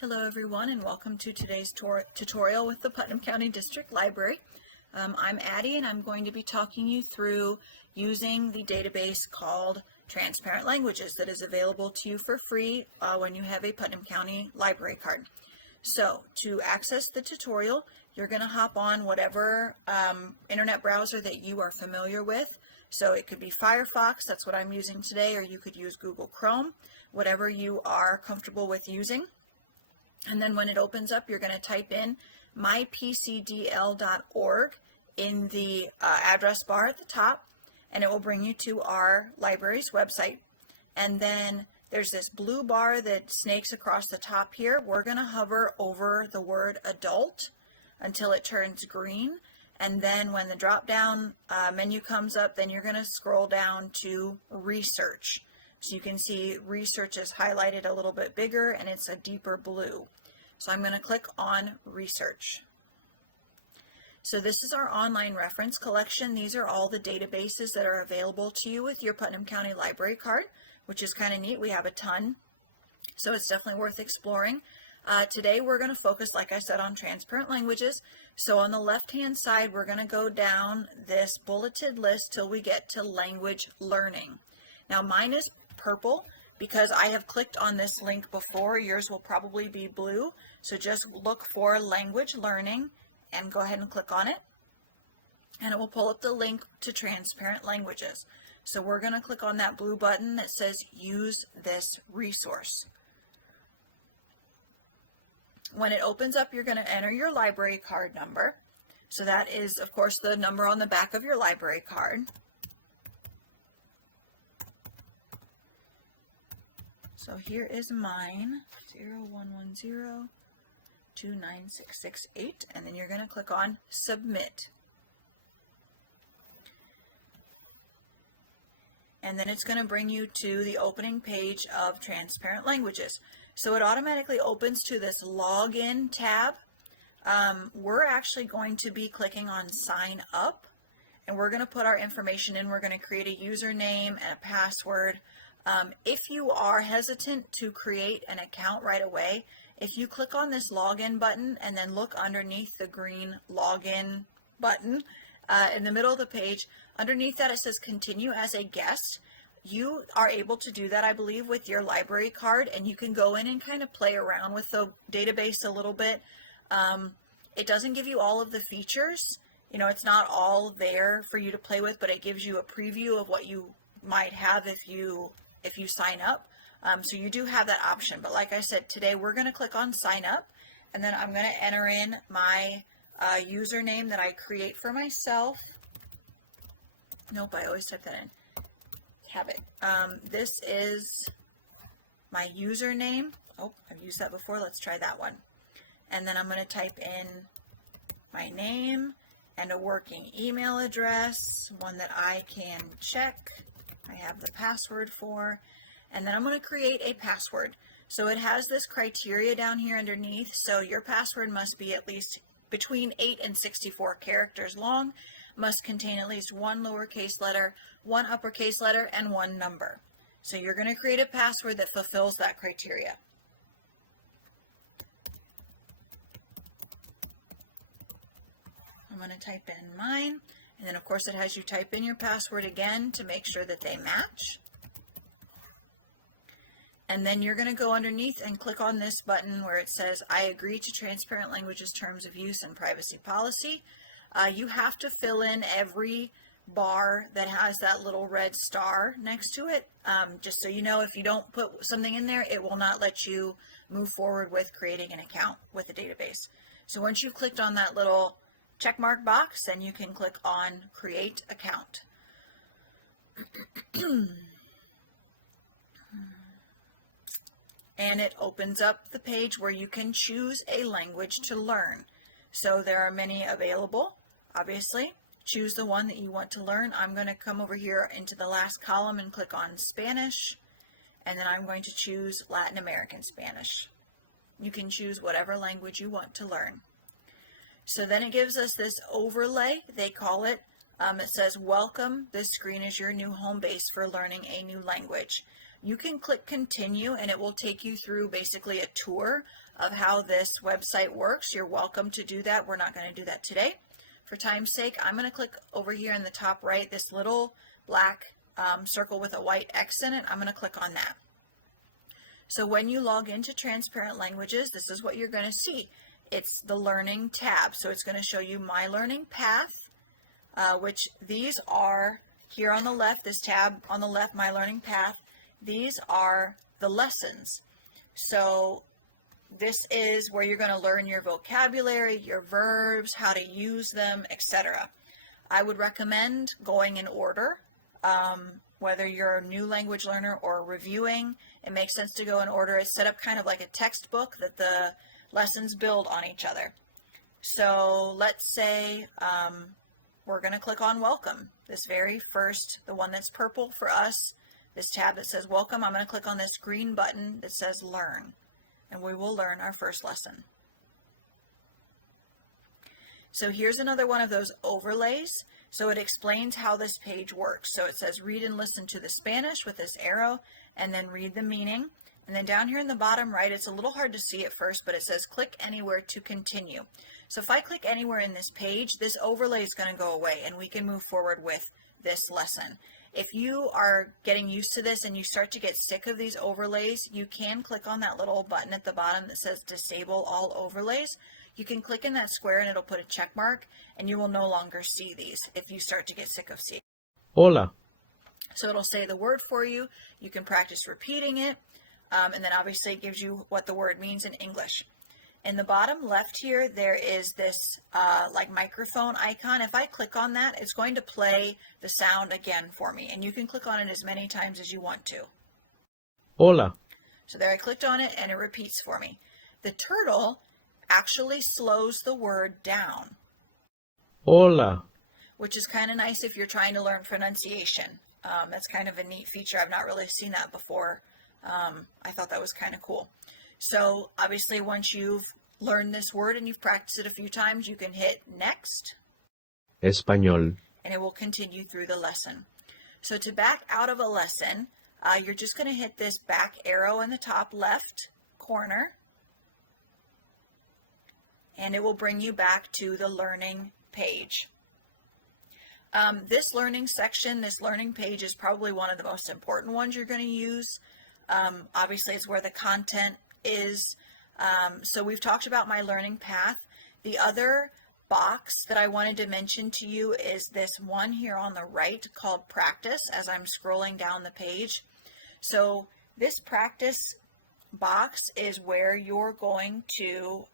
Hello everyone, and welcome to today's tutorial with the Putnam County District Library. I'm Addie, and I'm going to be talking you through using the database called Transparent Languages that is available to you for free when you have a Putnam County library card. So to access the tutorial, you're going to hop on whatever internet browser that you are familiar with. So it could be Firefox, that's what I'm using today, or you could use Google Chrome, whatever you are comfortable with using. And then when it opens up, you're going to type in mypcdl.org in the address bar at the top, and it will bring you to our library's website. And then there's this blue bar that snakes across the top here. We're going to hover over the word adult until it turns green. And then when the drop-down menu comes up, then you're going to scroll down to research. So you can see research is highlighted a little bit bigger and it's a deeper blue. So I'm going to click on research. So this is our online reference collection. These are all the databases that are available to you with your Putnam County library card, which is kind of neat. We have a ton. So it's definitely worth exploring. Today we're going to focus, like I said, on transparent languages. So on the left-hand side, we're going to go down this bulleted list till we get to language learning. Now mine is purple because I have clicked on this link before. Yours will probably be blue. So just look for language learning and go ahead and click on it. And it will pull up the link to transparent languages. So we're going to click on that blue button that says use this resource. When it opens up, you're going to enter your library card number. So that is, of course, the number on the back of your library card. So here is mine, 0110-29668, and then you're going to click on Submit. And then it's going to bring you to the opening page of Transparent Languages. So it automatically opens to this Login tab. We're actually going to be clicking on Sign Up, and we're going to put our information in. We're going to create a username and a password. If you are hesitant to create an account right away, if you click on this login button and then look underneath the green login button in the middle of the page, underneath that it says continue as a guest. You are able to do that, I believe, with your library card, and you can go in and kind of play around with the database a little bit. It doesn't give you all of the features. You know, it's not all there for you to play with, but it gives you a preview of what you might have if you sign up. So you do have that option. But like I said, today we're going to click on sign up, and then I'm going to enter in my username that I create for myself. Nope, I always type that in. Have it. This is my username. Oh, I've used that before. Let's try that one. And then I'm going to type in my name and a working email address, one that I can check. I have the password for, and then I'm going to create a password. So it has this criteria down here underneath. So your password must be at least between 8 and 64 characters long, must contain at least one lowercase letter, one uppercase letter, and one number. So you're going to create a password that fulfills that criteria. I'm going to type in mine. And then, of course, it has you type in your password again to make sure that they match. And then you're going to go underneath and click on this button where it says, I agree to Transparent Languages Terms of Use and Privacy Policy. You have to fill in every bar that has that little red star next to it. Just so you know, if you don't put something in there, it will not let you move forward with creating an account with the database. So once you've clicked on that little checkmark box, then you can click on Create Account. And it opens up the page where you can choose a language to learn. So there are many available, obviously. Choose the one that you want to learn. I'm going to come over here into the last column and click on Spanish, and then I'm going to choose Latin American Spanish. You can choose whatever language you want to learn. So then it gives us this overlay, they call it. It says, welcome, this screen is your new home base for learning a new language. you can click continue and it will take you through basically a tour of how this website works. You're welcome to do that. We're not going to do that today. For time's sake, I'm going to click over here in the top right, this little black circle with a white X in it. I'm going to click on that. So when you log into Transparent Languages, this is what you're going to see. It's the Learning tab. So it's going to show you My Learning Path, which these are here on the left, this tab on the left, My Learning Path. These are the lessons. So this is where you're going to learn your vocabulary, your verbs, how to use them, etc. I would recommend going in order. Whether you're a new language learner or reviewing, it makes sense to go in order. It's set up kind of like a textbook that the lessons build on each other. So let's say we're going to click on Welcome. This very first, the one that's purple for us, this tab that says Welcome, I'm going to click on this green button that says Learn, and we will learn our first lesson. So here's another one of those overlays. So it explains how this page works. So it says read and listen to the Spanish with this arrow, and then read the meaning. And then down here in the bottom right, it's a little hard to see at first, but it says click anywhere to continue. So if I click anywhere in this page, this overlay is going to go away and we can move forward with this lesson. If you are getting used to this and you start to get sick of these overlays, you can click on that little button at the bottom that says disable all overlays. You can click in that square and it'll put a check mark and you will no longer see these if you start to get sick of seeing. Hola. So it'll say the word for you. You can practice repeating it. And then obviously it gives you what the word means in English. In the bottom left here, there is this like microphone icon. If I click on that, it's going to play the sound again for me. And you can click on it as many times as you want to. Hola. So there I clicked on it and it repeats for me. The turtle actually slows the word down. Hola. Which is kind of nice if you're trying to learn pronunciation. That's kind of a neat feature. I've not really seen that before. I thought that was kind of cool. So obviously once you've learned this word and you've practiced it a few times, you can hit next. Español. And it will continue through the lesson. So to back out of a lesson, you're just going to hit this back arrow in the top left corner. And it will bring you back to the learning page. This learning section, this learning page is probably one of the most important ones you're going to use. Obviously, it's where the content is. So we've talked about My Learning Path. The other box that I wanted to mention to you is this one here on the right called Practice as I'm scrolling down the page. So this practice box is where you're going to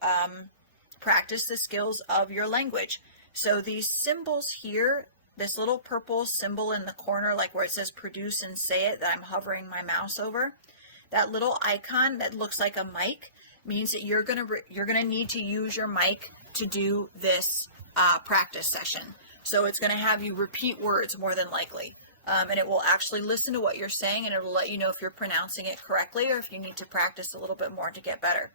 practice the skills of your language. So these symbols here, this little purple symbol in the corner, like where it says produce and say it, that I'm hovering my mouse over, that little icon that looks like a mic means that you're gonna need to use your mic to do this practice session. So it's gonna have you repeat words more than likely. And it will actually listen to what you're saying and it will let you know if you're pronouncing it correctly or if you need to practice a little bit more to get better.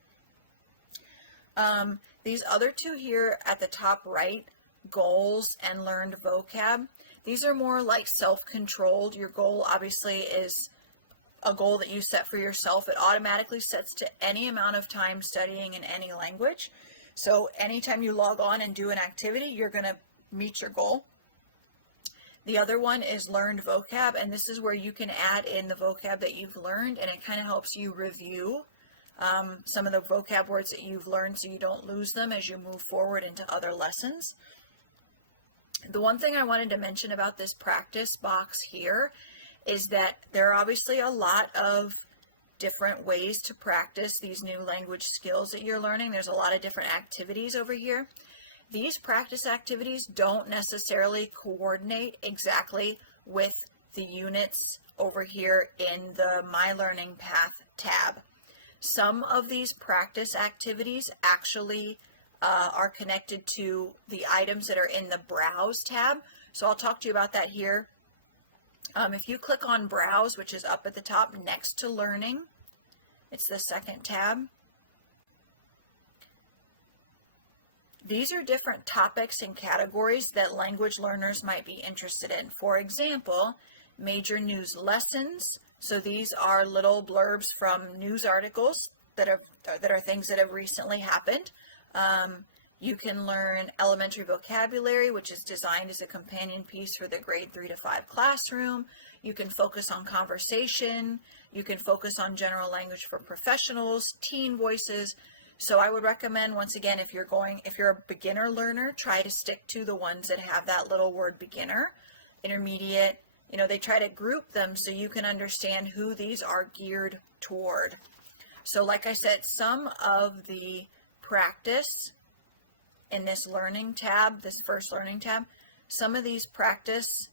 These other two here at the top right, goals and learned vocab, these are more like self-controlled. Your goal obviously is a goal that you set for yourself. It automatically sets to any amount of time studying in any language. So anytime you log on and do an activity, you're going to meet your goal. The other one is learned vocab, and this is where you can add in the vocab that you've learned, and it kind of helps you review some of the vocab words that you've learned so you don't lose them as you move forward into other lessons. The one thing I wanted to mention about this practice box here is that there are obviously a lot of different ways to practice these new language skills that you're learning. There's a lot of different activities over here. These practice activities don't necessarily coordinate exactly with the units over here in the My Learning Path tab. Some of these practice activities actually are connected to the items that are in the Browse tab. So I'll talk to you about that here. If you click on Browse, which is up at the top next to Learning, it's the second tab. These are different topics and categories that language learners might be interested in. For example, major news lessons, So these are little blurbs from news articles that are things that have recently happened. You can learn elementary vocabulary, which is designed as a companion piece for the grade 3 to 5 classroom. You can focus on conversation. You can focus on general language for professionals, teen voices. So I would recommend, once again, if you're a beginner learner, try to stick to the ones that have that little word beginner, intermediate. They try to group them so you can understand who these are geared toward. So like I said, some of the practice in this learning tab, this first learning tab, some of these practice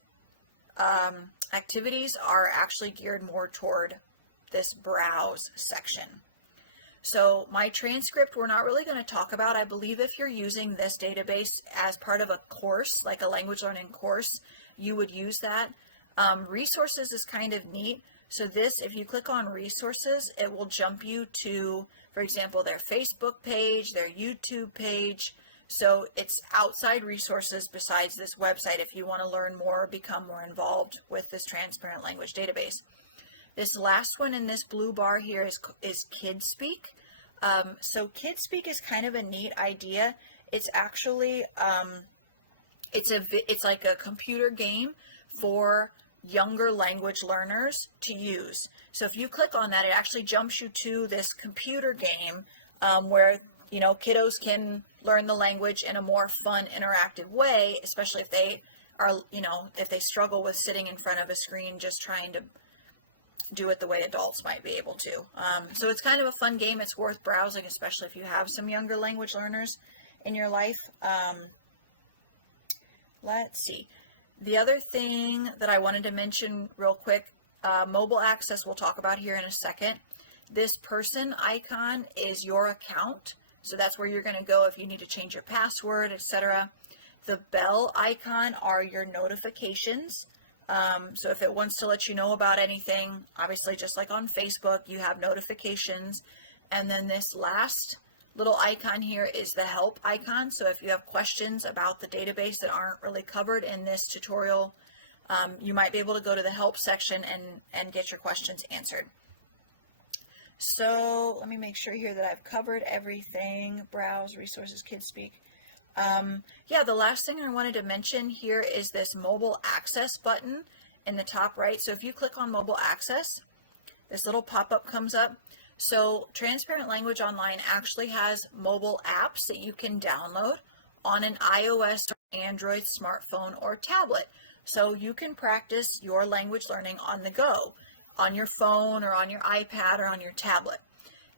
activities are actually geared more toward this browse section. So my transcript, we're not really going to talk about. I believe if you're using this database as part of a course, like a language learning course, you would use that. Resources is kind of neat. So this, if you click on resources, it will jump you to, for example, their Facebook page, their YouTube page. So it's outside resources besides this website if you want to learn more or become more involved with this transparent language database. This last one in this blue bar here is Kidspeak. So Kidspeak is kind of a neat idea. It's actually, it's like a computer game for younger language learners to use. So if you click on that, it actually jumps you to this computer game where kiddos can learn the language in a more fun, interactive way, especially if they are, if they struggle with sitting in front of a screen just trying to do it the way adults might be able to. So it's kind of a fun game. It's worth browsing, especially if you have some younger language learners in your life. Let's see. The other thing that I wanted to mention real quick, mobile access we'll talk about here in a second. This person icon is your account. So that's where you're going to go if you need to change your password, etc. The bell icon are your notifications. So if it wants to let you know about anything, obviously just like on Facebook, you have notifications. And then this last little icon here is the help icon. So if you have questions about the database that aren't really covered in this tutorial, you might be able to go to the help section and get your questions answered. So let me make sure here that I've covered everything. Browse, resources, Kidspeak. Yeah, the last thing I wanted to mention here is this mobile access button in the top right. So if you click on mobile access, this little pop-up comes up. So Transparent Language Online actually has mobile apps that you can download on an iOS or Android smartphone or tablet. So you can practice your language learning on the go, on your phone or on your iPad or on your tablet.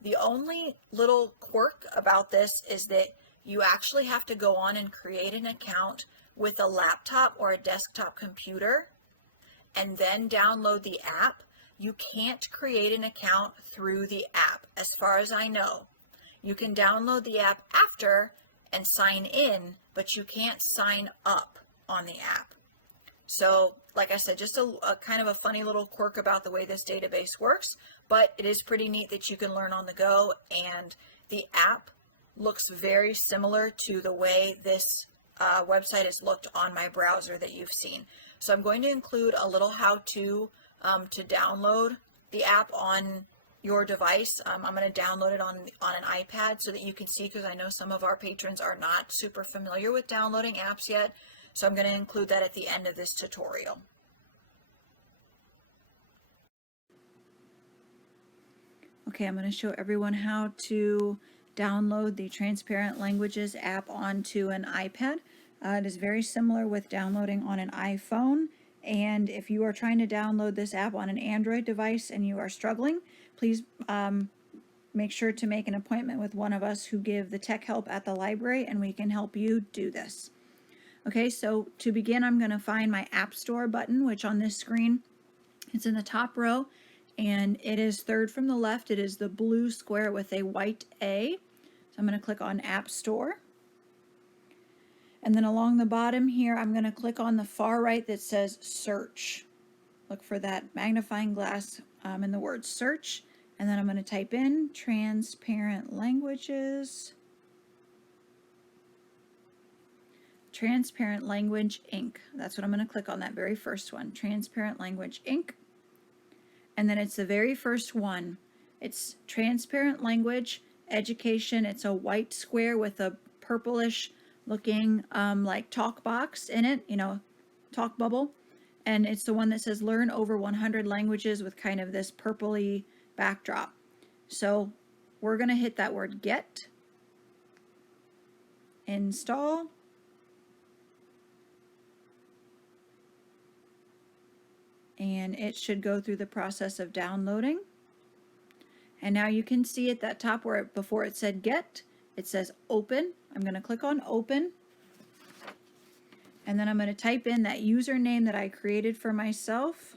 The only little quirk about this is that you actually have to go on and create an account with a laptop or a desktop computer and then download the app. You can't create an account through the app, as far as I know. You can download the app after and sign in, but you can't sign up on the app. So, like I said, just a kind of a funny little quirk about the way this database works, but it is pretty neat that you can learn on the go, and the app looks very similar to the way this website is looked on my browser that you've seen. So I'm going to include a little how-to to download the app on your device. I'm going to download it on an iPad so that you can see, because I know some of our patrons are not super familiar with downloading apps yet. So I'm going to include that at the end of this tutorial. Okay, I'm going to show everyone how to download the Transparent Languages app onto an iPad. It is very similar with downloading on an iPhone. And if you are trying to download this app on an Android device and you are struggling, please make sure to make an appointment with one of us who give the tech help at the library, and we can help you do this. Okay, so to begin, I'm going to find my App Store button, which on this screen, it's in the top row, and it is third from the left. It is the blue square with a white A. So I'm going to click on App Store. And then along the bottom here, I'm going to click on the far right that says Search. Look for that magnifying glass in the word Search. And then I'm going to type in Transparent Languages. Transparent Language Inc. That's what I'm going to click on, that very first one, Transparent Language Inc. and then it's the very first one. It's transparent language, education. It's a white square with a purplish looking like talk box in it, talk bubble. And it's the one that says learn over 100 languages with kind of this purpley backdrop. So we're going to hit that word get, install, and it should go through the process of downloading. And now you can see at that top where before it said get, it says open. I'm going to click on open. And then I'm going to type in that username that I created for myself.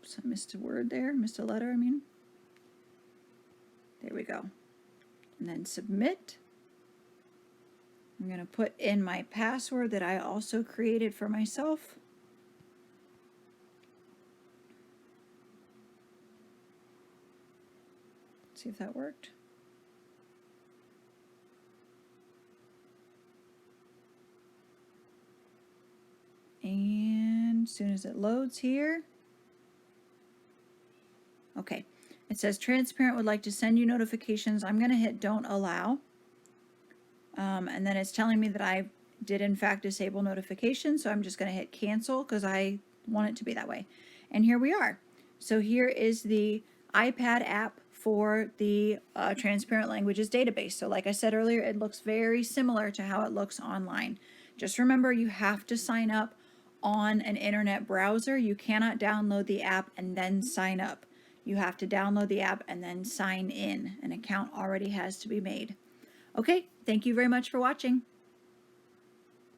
Oops, I missed a word there, missed a letter, I mean. There we go. And then submit. I'm going to put in my password that I also created for myself. See if that worked. And as soon as it loads here, okay, it says transparent would like to send you notifications. I'm going to hit don't allow. And then it's telling me that I did in fact disable notifications, so I'm just going to hit cancel because I want it to be that way. And here we are. So here is the iPad app for the Transparent Languages database. So like I said earlier, it looks very similar to how it looks online. Just remember, you have to sign up on an internet browser. You cannot download the app and then sign up. You have to download the app and then sign in. An account already has to be made. Okay, thank you very much for watching.